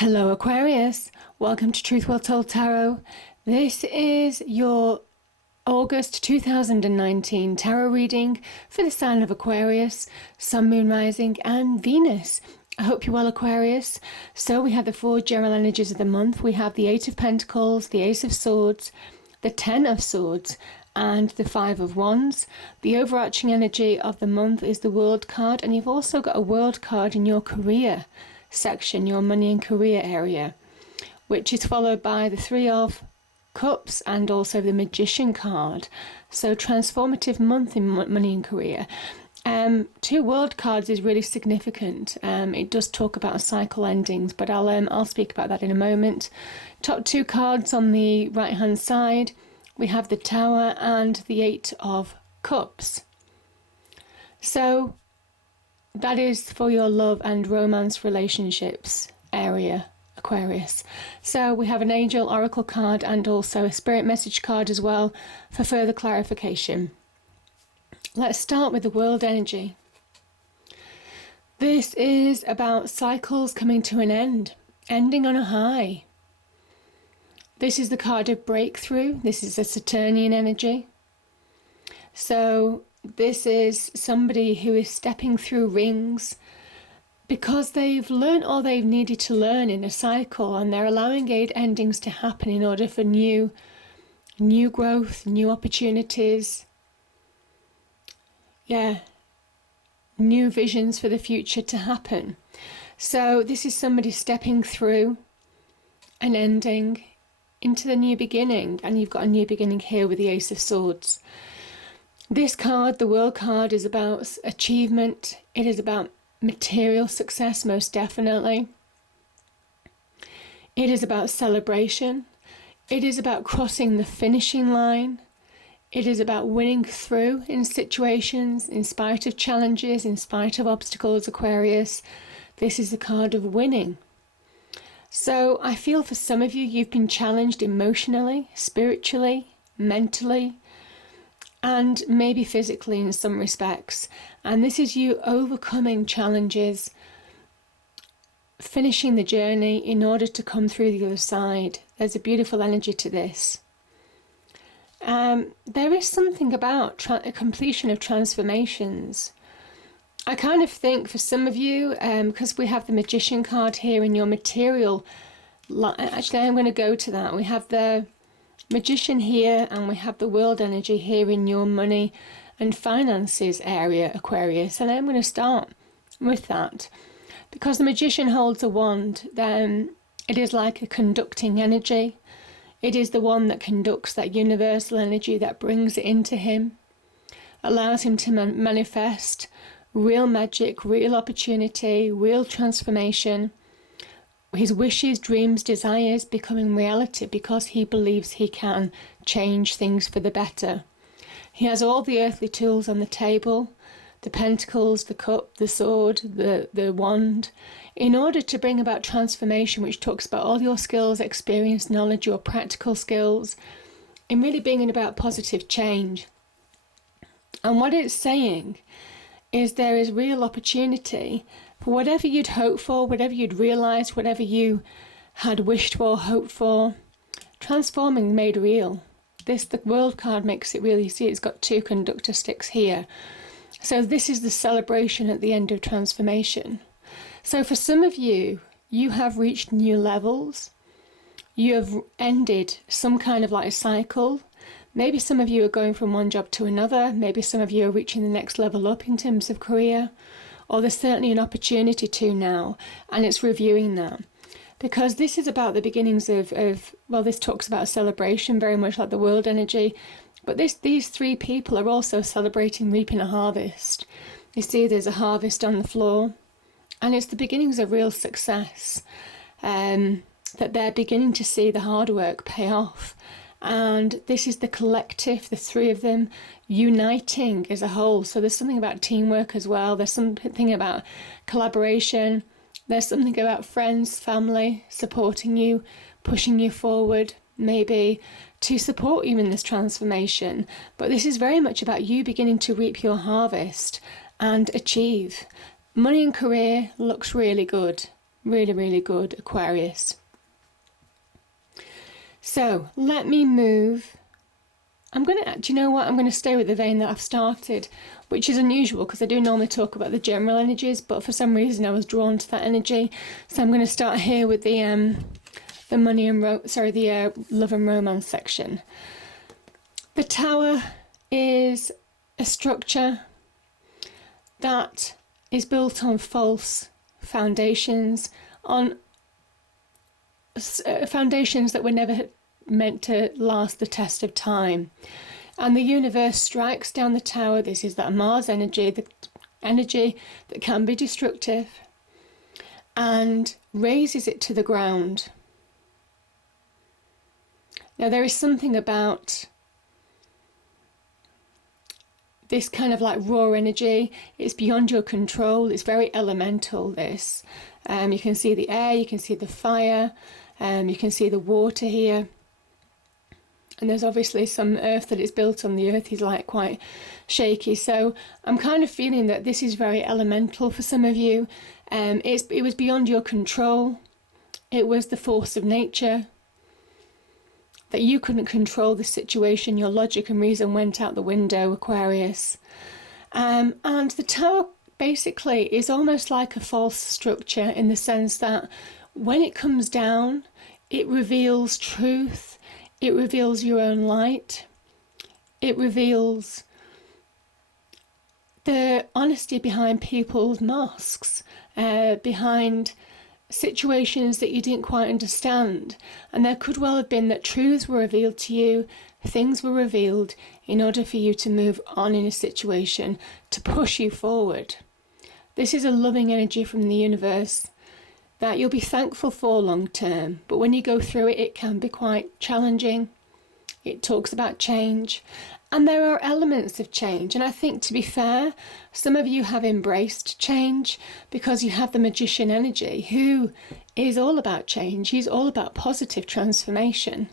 Hello Aquarius, welcome to Truth Well Told Tarot. This is your August 2019 tarot reading for the sign of Aquarius, Sun, Moon, Rising and Venus. I hope you're well, Aquarius. So we have the four general energies of the month. We have the Eight of Pentacles, the Ace of Swords, the Ten of Swords and the Five of Wands. The overarching energy of the month is the World card, and you've also got a World card in your career section, your money and career area, which is followed by the Three of Cups and also the Magician card. So transformative month in money and career. Two world cards is really significant. It does talk about cycle endings, but I'll speak about that in a moment. Top two cards on the right hand side, we have the Tower and the Eight of Cups. So that is for your love and romance relationships area, Aquarius. So we have an angel oracle card and also a spirit message card as well for further clarification. Let's start with the world energy. This is about cycles coming to an end, ending on a high. This is the card of breakthrough. This is a Saturnian energy. So this is somebody who is stepping through rings because they've learned all they've needed to learn in a cycle, and they're allowing endings to happen in order for new growth, new opportunities. New visions for the future to happen. So this is somebody stepping through an ending into the new beginning, and you've got a new beginning here with the Ace of Swords. This card, the World card, is about achievement. It is about material success, most definitely. It is about celebration. It is about crossing the finishing line. It is about winning through in situations, in spite of challenges, in spite of obstacles, Aquarius. This is the card of winning. So I feel for some of you, you've been challenged emotionally, spiritually, mentally, and maybe physically in some respects. And this is you overcoming challenges, finishing the journey in order to come through the other side. There's a beautiful energy to this. There is something about a completion of transformations. I kind of think for some of you, because we have the Magician card here in your material, actually I'm going to go to that. We have the Magician here and we have the World energy here in your money and finances area, Aquarius, and I'm going to start with that because the Magician holds a wand. Then it is like a conducting energy. It is the one that conducts that universal energy that brings it into him, allows him to manifest real magic, real opportunity, real transformation. His wishes, dreams, desires becoming reality because he believes he can change things for the better. He has all the earthly tools on the table, the pentacles, the cup, the sword, the wand, in order to bring about transformation, which talks about all your skills, experience, knowledge, your practical skills, in really bringing about positive change. And what it's saying is there is real opportunity for whatever you'd hoped for, whatever you'd realised, whatever you had wished for, hoped for, transforming made real. The World card makes it real. You see it's got two conductor sticks here. So this is the celebration at the end of transformation. So for some of you, you have reached new levels. You have ended some kind of like a cycle. Maybe some of you are going from one job to another. Maybe some of you are reaching the next level up in terms of career. Or there's certainly an opportunity to now. And it's reviewing that. Because this is about the beginnings of this talks about a celebration, very much like the World energy. But these three people are also celebrating reaping a harvest. You see there's a harvest on the floor. And it's the beginnings of real success. That they're beginning to see the hard work pay off. And this is the collective, the three of them, uniting as a whole. So there's something about teamwork as well. There's something about collaboration. There's something about friends, family supporting you, pushing you forward, maybe to support you in this transformation. But this is very much about you beginning to reap your harvest and achieve. Money and career looks really good. Really, really good, Aquarius. So let me move. Do you know what? I'm going to stay with the vein that I've started, which is unusual because I do normally talk about the general energies, but for some reason I was drawn to that energy. So I'm going to start here with the money and the love and romance section. The Tower is a structure that is built on false foundations, on foundations that were never meant to last the test of time. And the universe strikes down the tower. This is that Mars energy, the energy that can be destructive, and raises it to the ground. Now, there is something about this kind of like raw energy. It's beyond your control. It's very elemental, this. You can see the air, you can see the fire, you can see the water here. And there's obviously some earth that it's built on. The earth is like quite shaky. So I'm kind of feeling that this is very elemental for some of you. It was beyond your control. It was the force of nature. That you couldn't control the situation. Your logic and reason went out the window, Aquarius. And the Tower basically is almost like a false structure in the sense that when it comes down, it reveals truth. It reveals your own light. It reveals the honesty behind people's masks, behind situations that you didn't quite understand. And there could well have been that truths were revealed to you, things were revealed in order for you to move on in a situation, to push you forward. This is a loving energy from the universe that you'll be thankful for long term, but when you go through it, it can be quite challenging. It talks about change, and there are elements of change. And I think, to be fair, some of you have embraced change because you have the Magician energy, who is all about change. He's all about positive transformation.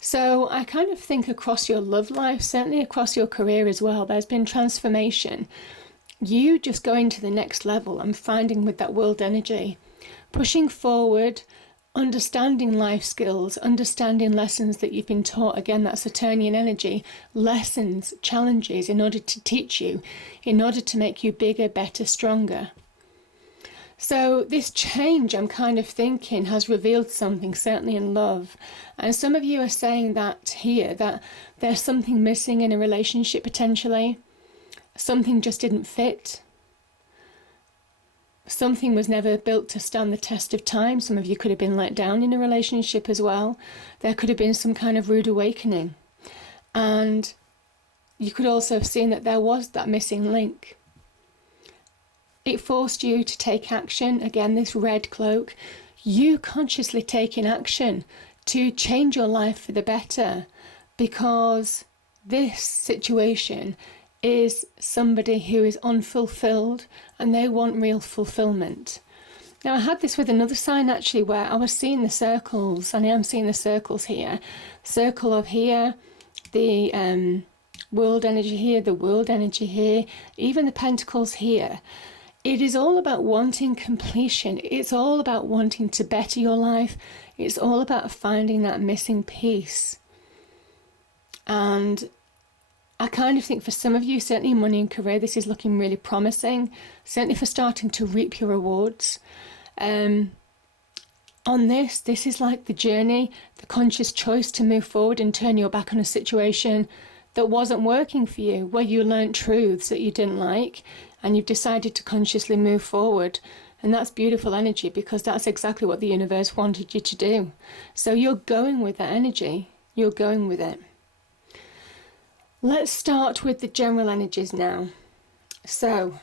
So I kind of think across your love life, certainly across your career as well, there's been transformation. You just going to the next level, I'm finding with that world energy. Pushing forward, understanding life skills, understanding lessons that you've been taught. Again, that Saturnian energy, lessons, challenges in order to teach you, in order to make you bigger, better, stronger. So this change, I'm kind of thinking, has revealed something, certainly in love. And some of you are saying that here, that there's something missing in a relationship potentially. Something just didn't fit. Something was never built to stand the test of time. Some of you could have been let down in a relationship as well. There could have been some kind of rude awakening. And you could also have seen that there was that missing link. It forced you to take action. Again, this red cloak. You consciously taking action to change your life for the better, because this situation is somebody who is unfulfilled and they want real fulfillment. Now, I had this with another sign actually, where I was seeing the circles, and I am seeing the circles here. Circle of here, the world energy here, the world energy here, even the pentacles here. It is all about wanting completion. It's all about wanting to better your life. It's all about finding that missing piece. And I kind of think for some of you, certainly money and career, this is looking really promising. Certainly for starting to reap your rewards. On this is like the journey, the conscious choice to move forward and turn your back on a situation that wasn't working for you, where you learned truths that you didn't like, and you've decided to consciously move forward. And that's beautiful energy, because that's exactly what the universe wanted you to do. So you're going with that energy. You're going with it. Let's start with the general energies now. So,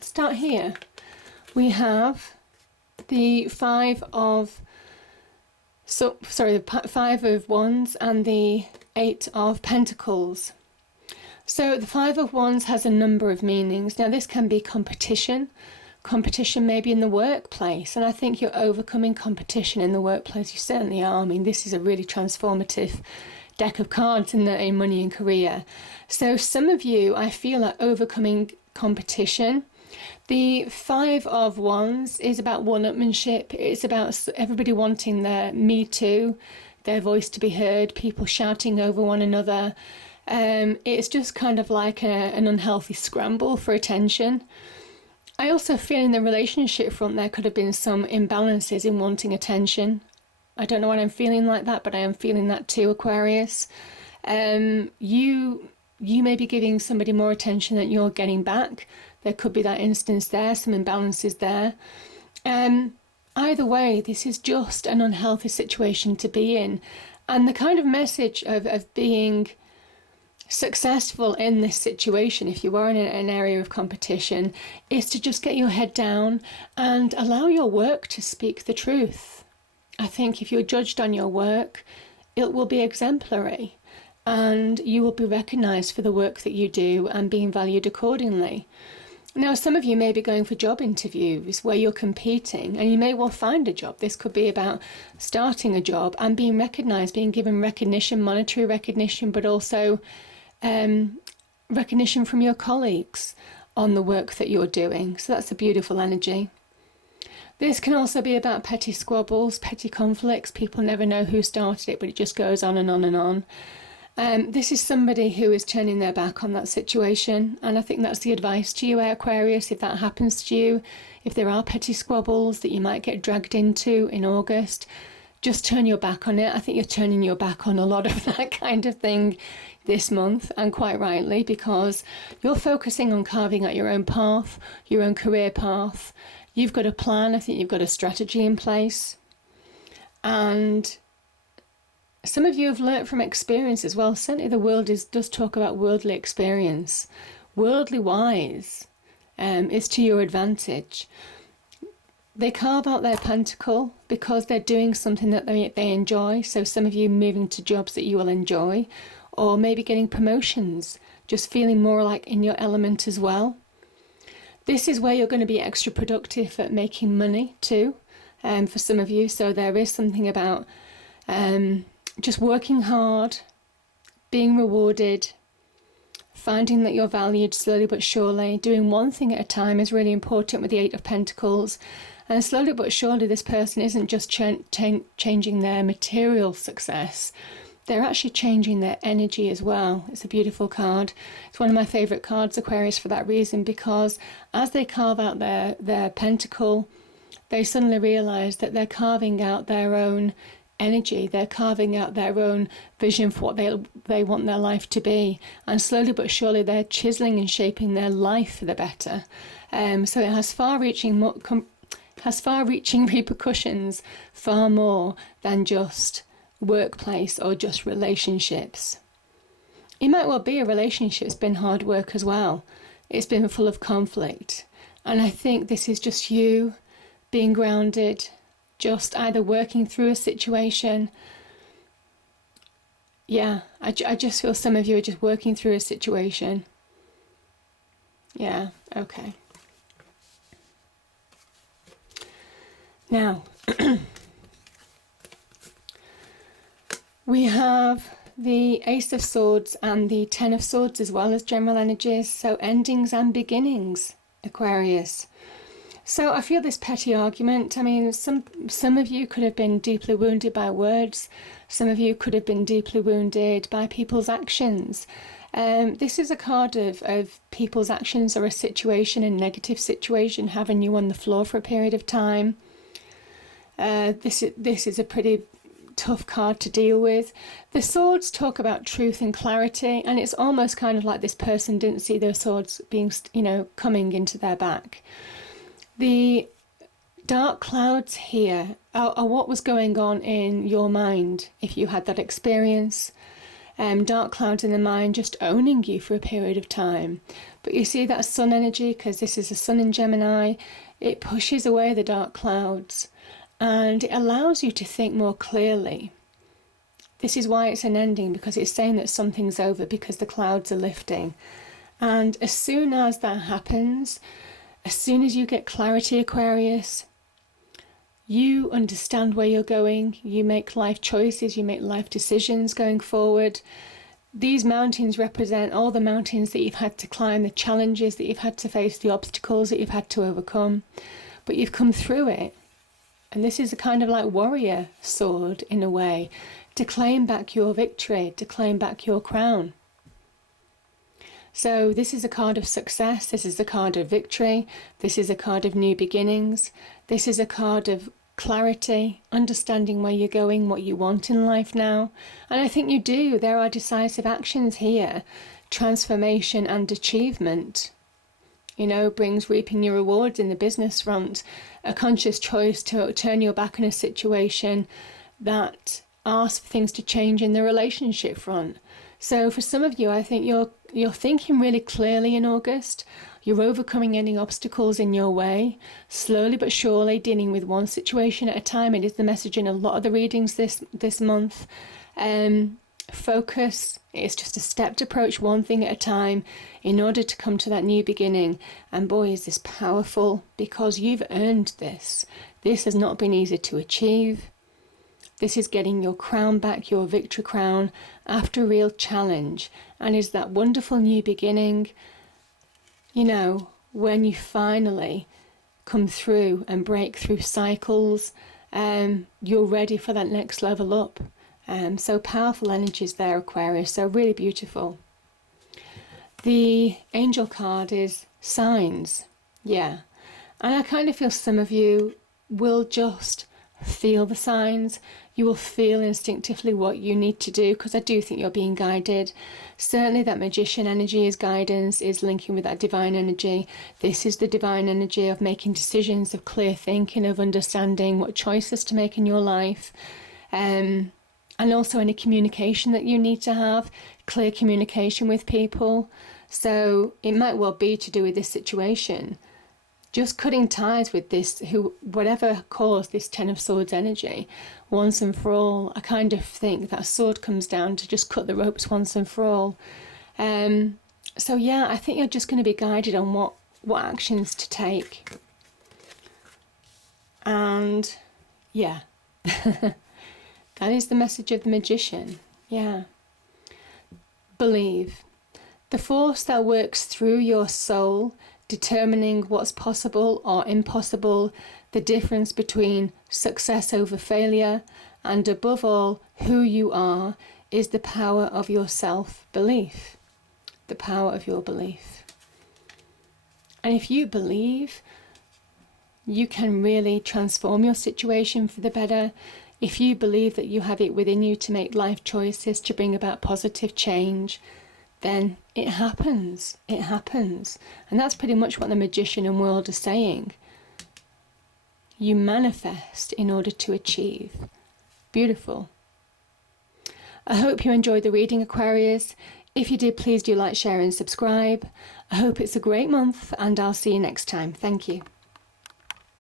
start here. We have the Five of Wands and the Eight of Pentacles. So the Five of Wands has a number of meanings. Now, this can be competition maybe in the workplace, and I think you're overcoming competition in the workplace. You certainly are. I mean, this is a really transformative deck of cards in money and career. So some of you, I feel, are overcoming competition The Five of Wands is about one-upmanship. It's about everybody wanting their me too, their voice to be heard, people shouting over one another. It's just kind of like an unhealthy scramble for attention. I also feel in the relationship front there could have been some imbalances in wanting attention. I don't know why I'm feeling like that, but I am feeling that too, Aquarius. You may be giving somebody more attention than you're getting back. There could be that instance there, some imbalances there. Either way, this is just an unhealthy situation to be in. And the kind of message of being successful in this situation, if you are in an area of competition, is to just get your head down and allow your work to speak the truth. I think if you're judged on your work, it will be exemplary and you will be recognised for the work that you do and being valued accordingly. Now, some of you may be going for job interviews where you're competing and you may well find a job. This could be about starting a job and being recognised, being given recognition, monetary recognition, but also recognition from your colleagues on the work that you're doing. So that's a beautiful energy. This can also be about petty squabbles, petty conflicts. People never know who started it, but it just goes on and on and on. This is somebody who is turning their back on that situation, and I think that's the advice to you, Aquarius, if that happens to you, if there are petty squabbles that you might get dragged into in August, just turn your back on it. I think you're turning your back on a lot of that kind of thing this month, and quite rightly, because you're focusing on carving out your own path, your own career path. You've got a plan, I think you've got a strategy in place, and some of you have learnt from experience as well. Certainly the world does talk about worldly experience. Worldly wise is to your advantage. They carve out their pentacle because they're doing something that they enjoy. So some of you moving to jobs that you will enjoy, or maybe getting promotions, just feeling more like in your element as well. This is where you're going to be extra productive at making money too, for some of you. So there is something about just working hard, being rewarded, finding that you're valued slowly but surely. Doing one thing at a time is really important with the Eight of Pentacles. And slowly but surely, this person isn't just changing their material success. They're actually changing their energy as well. It's a beautiful card. It's one of my favourite cards, Aquarius, for that reason, because as they carve out their pentacle, they suddenly realise that they're carving out their own energy. They're carving out their own vision for what they want their life to be, and slowly but surely they're chiseling and shaping their life for the better. So it has far-reaching repercussions, far more than just workplace or just relationships. It might well be a relationship that's been hard work as well. It's been full of conflict, and I think this is just you being grounded, just either working through a situation. Yeah, I just feel some of you are just working through a situation. Yeah, okay. Now, we have the Ace of Swords and the Ten of Swords as well as general energies. So endings and beginnings, Aquarius. So I feel this petty argument. I mean, some of you could have been deeply wounded by words. Some of you could have been deeply wounded by people's actions. This is a card of people's actions or a situation, a negative situation, having you on the floor for a period of time. This is a pretty tough card to deal with. The swords talk about truth and clarity, and it's almost kind of like this person didn't see their swords being, coming into their back. The dark clouds here are what was going on in your mind if you had that experience. Dark clouds in the mind just owning you for a period of time. But you see that sun energy, because this is a sun in Gemini, it pushes away the dark clouds and it allows you to think more clearly. This is why it's an ending, because it's saying that something's over because the clouds are lifting. And as soon as that happens, as soon as you get clarity, Aquarius, you understand where you're going, you make life choices, you make life decisions going forward, these mountains represent all the mountains that you've had to climb, the challenges that you've had to face, the obstacles that you've had to overcome, but you've come through it. And this is a kind of like warrior sword in a way, to claim back your victory, to claim back your crown. So this is a card of success, this is a card of victory, this is a card of new beginnings, this is a card of clarity, understanding where you're going, what you want in life now. And I think you do. There are decisive actions here, transformation and achievement. You know, brings reaping your rewards in the business front, a conscious choice to turn your back on a situation that asks for things to change in the relationship front. So for some of you, I think you're thinking really clearly in August. You're overcoming any obstacles in your way, slowly but surely, dealing with one situation at a time. It is the message in a lot of the readings this month. Focus. It's just a stepped approach, one thing at a time, in order to come to that new beginning. And boy, is this powerful, because you've earned this. This has not been easy to achieve. This is getting your crown back, your victory crown, after a real challenge. And is that wonderful new beginning, you know, when you finally come through and break through cycles, you're ready for that next level up. So powerful energies there, Aquarius, so really beautiful. The angel card is signs, yeah. And I kind of feel some of you will just feel the signs. You will feel instinctively what you need to do, because I do think you're being guided. Certainly that magician energy is guidance, is linking with that divine energy. This is the divine energy of making decisions, of clear thinking, of understanding what choices to make in your life. And also any communication that you need to have, clear communication with people. So it might well be to do with this situation. Just cutting ties with this, whatever caused this Ten of Swords energy, once and for all. I kind of think that sword comes down to just cut the ropes once and for all. So yeah, I think you're just going to be guided on what actions to take. And yeah, that is the message of the magician. Yeah. Believe. The force that works through your soul, determining what's possible or impossible, the difference between success over failure, and above all, who you are, is the power of your self-belief. The power of your belief. And if you believe, you can really transform your situation for the better. If you believe that you have it within you to make life choices, to bring about positive change, then it happens. It happens. And that's pretty much what the magician and world are saying. You manifest in order to achieve. Beautiful. I hope you enjoyed the reading, Aquarius. If you did, please do like, share and subscribe. I hope it's a great month, and I'll see you next time. Thank you.